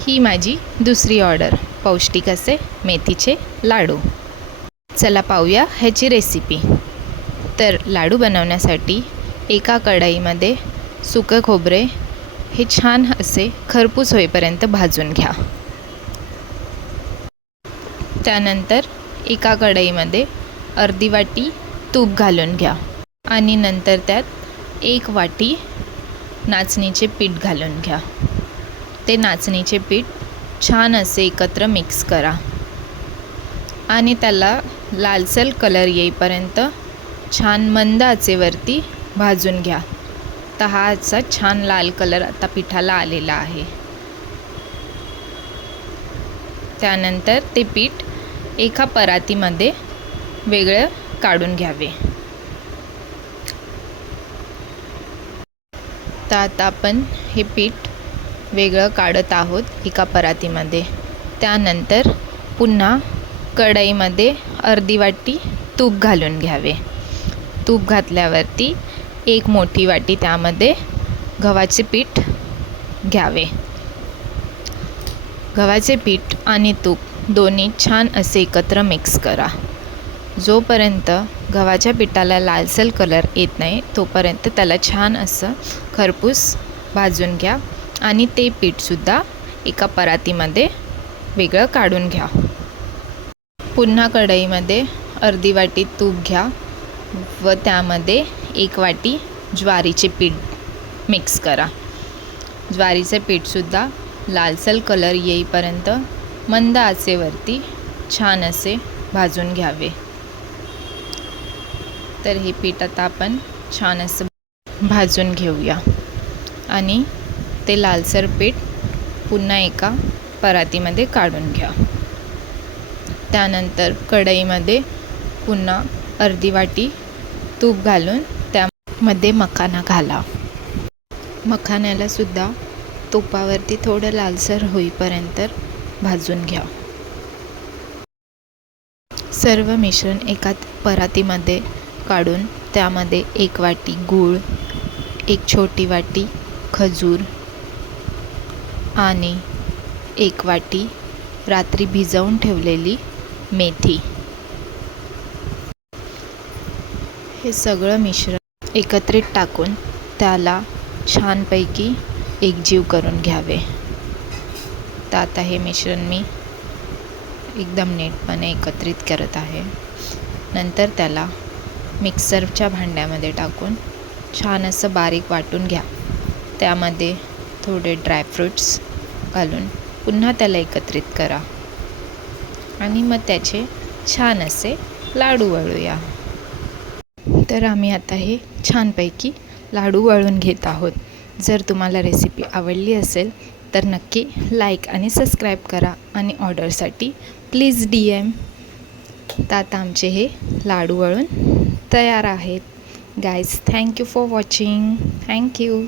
ही माझी दुसरी ऑर्डर, पौष्टिक असे मेथीचे लाडू. चला पाहूया ह्याची रेसिपी. तर लाडू बनवण्यासाठी एका कढईमध्ये सुकं खोबरे हे छान असे खरपूस होईपर्यंत भाजून घ्या. त्यानंतर एका कढईमध्ये अर्धी वाटी तूप घालून घ्या आणि नंतर त्यात 1 वाटी नाचणीचे पीठ घालून घ्या. ते नाचणीचे पीठ छान असे एकत्र मिक्स करा आणि त्याला लालसर कलर येईपर्यंत छान मंद आचेवरती भाजून घ्या. तर हा असा छान लाल कलर आता पिठाला आलेला आहे. त्यानंतर ते पीठ एका परातीमध्ये वेगळं काढून घ्यावे. तर आता आपण हे पीठ वेगळं काढत आहोत एका परातीमध्ये. त्यानंतर पुन्हा कढईमध्ये अर्धी वाटी तूप घालून घ्यावे. तूप घातल्यावरती 1 मोठी वाटी त्यामध्ये गव्हाचे पीठ घ्यावे. गव्हाचे पीठ आणि तूप दोन्ही छान असे एकत्र मिक्स करा. जोपर्यंत गव्हाच्या पिठाला लालसर कलर येत नाही तोपर्यंत त्याला छान असं खरपूस भाजून घ्या आणि ते पीठसुद्धा एका परातीमध्ये वेगळं काढून घ्या. पुन्हा कढईमध्ये अर्धी वाटी तूप घ्या व त्यामध्ये 1 वाटी ज्वारीचे पीठ मिक्स करा. ज्वारीचे पीठसुद्धा लालसर कलर येईपर्यंत मंद आचेवरती छान असे भाजून घ्यावे. तर हे पीठ आता आपण छान असं भाजून घेऊया आणि ते लालसर पीठ पुन्हा एका परातीमध्ये काढून घ्या. त्यानंतर कढईमध्ये पुन्हा अर्धी वाटी तूप घालून त्यामध्ये मखाना घाला. मखाण्यालासुद्धा तुपावरती थोडं लालसर होईपर्यंत भाजून घ्या. सर्व मिश्रण एका परातीमध्ये काढून त्यामध्ये 1 वाटी गूळ, 1 छोटी वाटी खजूर आणि 1 वाटी रात्री भिजवून ठेवलेली मेथी हे सगळं मिश्रण एकत्रित टाकून त्याला छानपैकी एकजीव करून घ्यावे. तर आता हे मिश्रण मी एकदम नीटपणे एकत्रित करत आहे. नंतर त्याला मिक्सरच्या भांड्यामध्ये टाकून छान असं बारीक वाटून घ्या. त्यामध्ये थोडे ड्रायफ्रूट्स घालून पुन्हा त्याला एकत्रित करा आणि मग त्याचे छान असे लाडू वळूया. तर आम्ही आता हे छानपैकी लाडू वळून घेत आहोत. जर तुम्हाला रेसिपी आवडली असेल तर नक्की लाईक आणि सबस्क्राईब करा आणि ऑर्डरसाठी प्लीज DM. तर आता आमचे हे लाडू वळून तयार आहेत. Guys, thank you for watching. Thank you.